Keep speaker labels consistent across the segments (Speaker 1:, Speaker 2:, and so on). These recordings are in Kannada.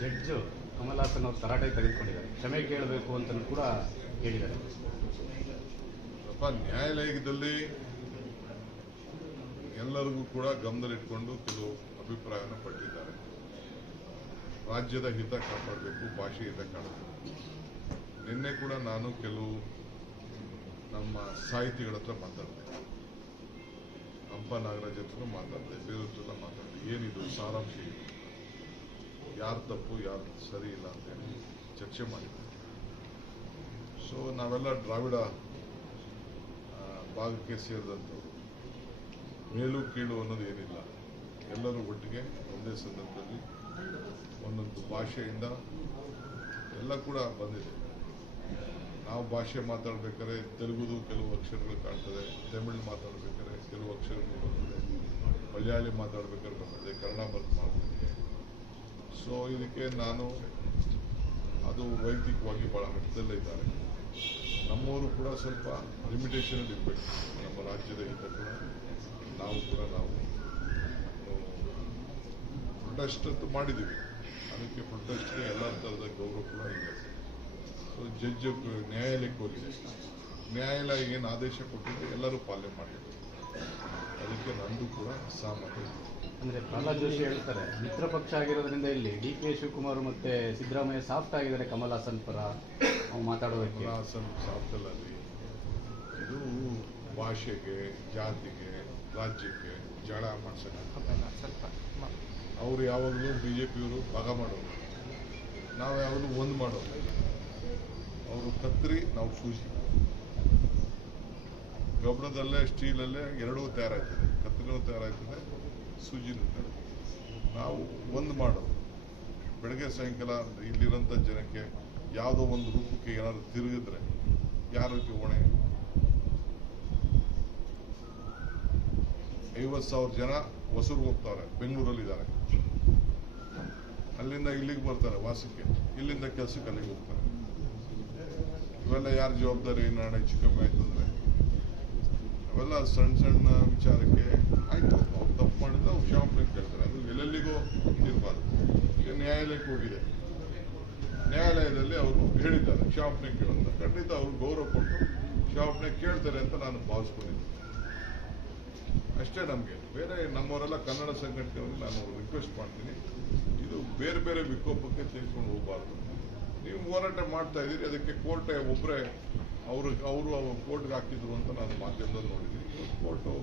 Speaker 1: ಜಡ್ಜ್ ಕಮಲ್ ಹಾಸನ್ ಅವರು ತರಾಟೆ ತೆಗೆದುಕೊಂಡಿದ್ದಾರೆ. ಕ್ಷಮೆ ಕೇಳಬೇಕು ಅಂತ ಕೂಡ ಹೇಳಿದ್ದಾರೆ.
Speaker 2: ನ್ಯಾಯಾಲಯದಲ್ಲಿ ಎಲ್ಲರಿಗೂ ಕೂಡ ಗಮನದಲ್ಲಿಟ್ಕೊಂಡು ಕೆಲವು ಅಭಿಪ್ರಾಯವನ್ನು ಪಟ್ಟಿದ್ದಾರೆ. ರಾಜ್ಯದ ಹಿತ ಕಾಪಾಡಬೇಕು, ಭಾಷೆ ಹಿತ ಕಾಣಬೇಕು ನಿನ್ನೆ ಕೂಡ ನಾನು ಕೆಲವು ನಮ್ಮ ಸಾಹಿತಿಗಳ ಹತ್ರ ಮಾತಾಡಿದೆ. ಹಂಪ ನಾಗರಾಜ್ ಹತ್ರ ಮಾತಾಡಿದೆ ಬೇರೆ ಹತ್ರ ಮಾತಾಡಿದೆ. ಏನಿದು ಸಾರಾಂಶ ಯಾರು ತಪ್ಪು, ಯಾರು ಸರಿ ಇಲ್ಲ ಅಂತೇಳಿ ಚರ್ಚೆ ಮಾಡಿದ್ದೆ ಸೊ ನಾವೆಲ್ಲ ದ್ರಾವಿಡ ಭಾಗಕ್ಕೆ ಸೇರಿದಂಥವ್ರು. ಮೇಲು ಕೀಳು ಅನ್ನೋದು ಏನಿಲ್ಲ. ಎಲ್ಲರೂ ಒಟ್ಟಿಗೆ ಒಂದೇ ಸಂದರ್ಭದಲ್ಲಿ ಒಂದೊಂದು ಭಾಷೆಯಿಂದ ಎಲ್ಲ ಕೂಡ ಬಂದಿದೆ. ನಾವು ಭಾಷೆ ಮಾತಾಡ್ಬೇಕಾದ್ರೆ ತೆಲುಗುದು ಕೆಲವು ಅಕ್ಷರಗಳು ಕಾಣ್ತದೆ, ತಮಿಳು ಮಾತಾಡ್ಬೇಕಾದ್ರೆ ಕೆಲವು ಅಕ್ಷರಗಳು ಬರ್ತದೆ, ಮಲಯಾಳಿ ಮಾತಾಡ್ಬೇಕಾದ್ರೆ ಬರ್ತದೆ, ಕನ್ನಡ ಬರ್ತ್ ಮಾಡ್ತದೆ ಸೊ ಇದಕ್ಕೆ ನಾನು ಅದು ವೈಯಕ್ತಿಕವಾಗಿ ಬಹಳ ಹತ್ತಿರದಲ್ಲೇ ಇದ್ದಾರೆ. ನಮ್ಮವರು ಕೂಡ ಸ್ವಲ್ಪ ಲಿಮಿಟೇಷನ್ ಇರಬೇಕು. ನಮ್ಮ ರಾಜ್ಯದ ಹಿತ ಕೂಡ ನಾವು ಕೂಡ ನಾವು ಪ್ರೊಟೆಸ್ಟ್ ಮಾಡಿದ್ದೀವಿ. ಅದಕ್ಕೆ ಪ್ರೊಟೆಸ್ಟ್ಗೆ ಎಲ್ಲ ಥರದ ಗೌರವ ಕೂಡ ಇದೆ. ಸೊ ಜಡ್ಜ್ ನ್ಯಾಯಾಲಯಕ್ಕೆ ಹೋಗಿದೆ. ನ್ಯಾಯಾಲಯ ಏನು ಆದೇಶ ಕೊಟ್ಟಿದೆ ಎಲ್ಲರೂ ಪಾಲನೆ ಮಾಡಬೇಕು ಅದಕ್ಕೆ ನಂದು ಕೂಡ ಸಹಮತ ಇದೆ.
Speaker 1: ಅಂದ್ರೆ ಪ್ರಹ್ಲಾದ್ ಜೋಶಿ ಹೇಳ್ತಾರೆ, ಮಿತ್ರ ಪಕ್ಷ ಆಗಿರೋದ್ರಿಂದ ಇಲ್ಲಿ ಡಿ ಕೆ ಶಿವಕುಮಾರ್ ಮತ್ತೆ ಸಿದ್ದರಾಮಯ್ಯ ಸಾಫ್ಟ್ ಆಗಿದ್ದಾರೆ ಕಮಲ್ ಹಾಸನ್ ಪರ ಅವ್ರು ಮಾತಾಡೋದಕ್ಕೆ.
Speaker 2: ಹಾಸನ್ ಸಾಫ್ಟಲ್ಲಿ ಇದು ಭಾಷೆಗೆ, ಜಾತಿಗೆ, ರಾಜ್ಯಕ್ಕೆ ಜಗಳ ಮಾಡ್ಸಕ್ಕೆ ಅವ್ರು ಯಾವಾಗಲೂ ಬಿ ಜೆ ಪಿಯವರು ಭಾಗ ಮಾಡೋರು. ನಾವು ಯಾವಾಗಲೂ ಒಂದು ಮಾಡೋರು. ಅವರು ಕತ್ರಿ, ನಾವು ಸೂಜಿ. ಕಬ್ಬಣದಲ್ಲೇ ಸ್ಟೀಲಲ್ಲೇ ಎರಡೂ ತಯಾರಾಗ್ತದೆ. ಕತ್ರಿನೂ ತಯಾರಾಗ್ತದೆ ಸೂಜಿನೂ ನಾವು ಒಂದು ಮಾಡೋದು. ಬೆಳಗ್ಗೆ, ಸಾಯಂಕಾಲ ಇಲ್ಲಿರೋಂಥ ಜನಕ್ಕೆ ಯಾವುದೋ ಒಂದು ರೂಪಕ್ಕೆ ಏನಾದ್ರು ತಿರುಗಿದ್ರೆ ಯಾರಕ್ಕೆ ಹೊಣೆ? ಐವತ್ತು ಸಾವಿರ ಜನ ಹೊಸರು ಹೋಗ್ತಾರೆ, ಬೆಂಗಳೂರಲ್ಲಿದ್ದಾರೆ. ಅಲ್ಲಿಂದ ಇಲ್ಲಿಗೆ ಬರ್ತಾರೆ ವಾಸಕ್ಕೆ. ಇಲ್ಲಿಂದ ಕೆಲಸಕ್ಕೆ ಅಲ್ಲಿಗೆ ಹೋಗ್ತಾರೆ. ಇವೆಲ್ಲ ಯಾರ ಜವಾಬ್ದಾರಿ? ನಾಳೆ ಹೆಚ್ಚು ಕಮ್ಮಿ ಆಯ್ತು ಅಂದ್ರೆ ಅವೆಲ್ಲ ಸಣ್ಣ ಸಣ್ಣ ವಿಚಾರಕ್ಕೆ ಆಯ್ತು. ಅವ್ರು ತಪ್ಪು ಮಾಡಿದ್ರೆ ಅವ್ರು ಕ್ಷಮಾಪಣೆ ಕೇಳ್ತಾರೆ ಅದು ಎಲ್ಲೆಲ್ಲಿಗೂ ಇರಬಾರ್ದು. ಈಗ ನ್ಯಾಯಾಲಯಕ್ಕೆ ಹೋಗಿದೆ. ನ್ಯಾಯಾಲಯದಲ್ಲಿ ಅವರು ಹೇಳಿದ್ದಾರೆ ಕ್ಷಮಾಪಣೆ ಕೇಳುವಂತ ಖಂಡಿತ ಅವರು ಗೌರವ ಕೊಟ್ಟು ಕ್ಷಮಾಪಣೆ ಕೇಳ್ತಾರೆ ಅಂತ ನಾನು ಭಾವಿಸ್ಕೊಂಡಿದ್ದೆ ಅಷ್ಟೇ ನಮಗೆ. ಬೇರೆ ನಮ್ಮವರೆಲ್ಲ ಕನ್ನಡ ಸಂಘಟನೆಯವರಿಗೆ ನಾನು ರಿಕ್ವೆಸ್ಟ್ ಮಾಡ್ತೀನಿ. ಇದು ಬೇರೆ ಬೇರೆ ವಿಕೋಪಕ್ಕೆ ತೆಗೆದುಕೊಂಡು ಹೋಗಬಾರ್ದು. ನೀವು ಹೋರಾಟ ಮಾಡ್ತಾ ಇದ್ದೀರಿ, ಅದಕ್ಕೆ ಕೋರ್ಟೆ ಒಬ್ಬರೇ ಅವರು ಅವರು ಕೋರ್ಟ್ಗೆ ಹಾಕಿದ್ರು ಅಂತ ನಾನು ಮಾಧ್ಯಮದಲ್ಲಿ ನೋಡಿದ್ದೀನಿ. ಕೋರ್ಟು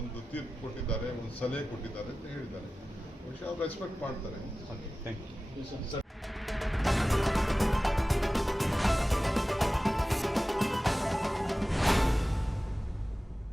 Speaker 2: ಒಂದು ತೀರ್ಪು ಕೊಟ್ಟಿದ್ದಾರೆ ಒಂದು ಸಲಹೆ ಕೊಟ್ಟಿದ್ದಾರೆ ಅಂತ ಹೇಳಿದ್ದಾರೆ. ಬಹುಶಃ ಅವ್ರು ರೆಸ್ಪೆಕ್ಟ್ ಮಾಡ್ತಾರೆ.
Speaker 1: Thank you